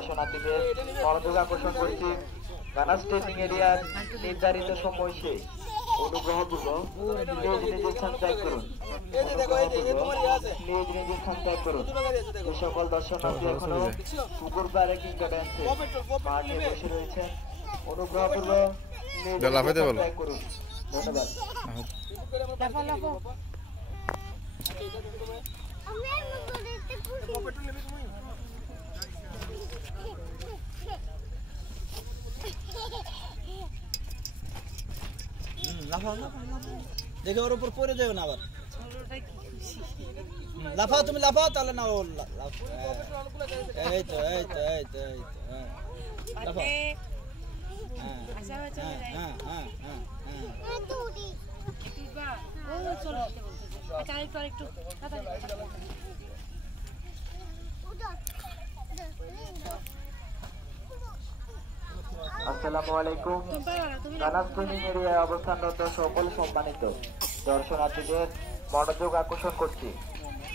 দর্শনার্থীদের মনোযোগ আকর্ষণ করছি। গানাস ট্রেনিং এরিয়ার নির্ধারিত সময় শেষ। অনুগ্রহপূর্বক নিজ নিজের স্থান ত্যাগ করুন। নিজ নিজের স্থান ত্যাগ করুন। যে সকল দর্শনার্থী এখনো পুকুর পাড়ে কিংবা বেঞ্চে মাঠে বসে রয়েছেন, অনুগ্রহপূর্বক নিজ নিজের স্থান ত্যাগ করুন। ধন্যবাদ। দেখে ওর উপর পড়ে যাবে না আবার। লাফাও, তুমি লাফাও তাহলে না। এই তো এই তো এই তো এই তো লাফাও। আসসালামু আলাইকুম। গানাস ট্রেনিং এরিয়ায় অবস্থানরত সকল সম্মানিত দর্শনার্থীদের মনোযোগ আকর্ষণ করছি।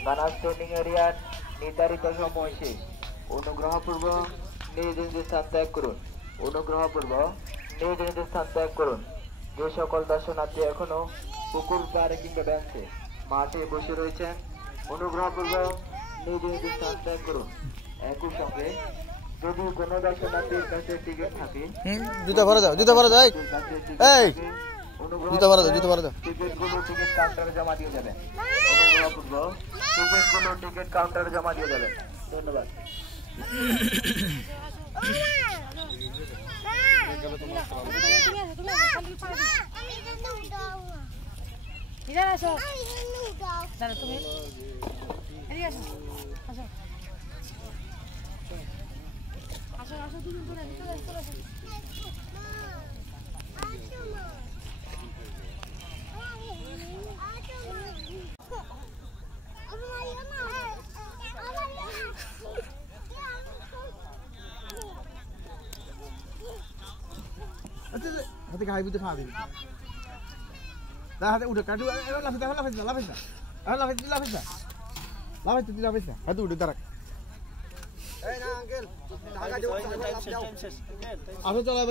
গানাস ট্রেনিং এরিয়ার নির্ধারিত সময় শেষ। অনুগ্রহপূর্বক নিজ নিজ স্থান ত্যাগ করুন। অনুগ্রহপূর্বক নিজ নিজ স্থান ত্যাগ করুন। যে সকল দর্শনার্থী এখনো পুকুর পাড়ে কিংবা বেঞ্চে মাঠে বসে রয়েছেন, অনুগ্রহপূর্বক নিজ নিজ স্থান ত্যাগ করুন। একই সঙ্গে যদি কোনো দর্শনার্থীর কাছে টিকিট থাকে, জুতা ভরা দাও, জুতা ভরা দাও, এই জুতা ভরা দাও, জুতা ভরা দাও। টিকিটগুলো টিকিট কাউন্টারে জমা দিয়ে যাবেন। অনুগ্রহপূর্বক টিকিটগুলো টিকিট কাউন্টারে জমা দিয়ে যাবেন। ধন্যবাদ। হাতে গায়ে বুঝতে ফাঁকা দিবি। হাতে উঠে কাটু, লাফিস না, লাফিস না, লাফিস না, লাফিস না, লাফিস না, লাফিস না, লাফিস না, হাতে উঠে দাঁড়াক। আসো চলো।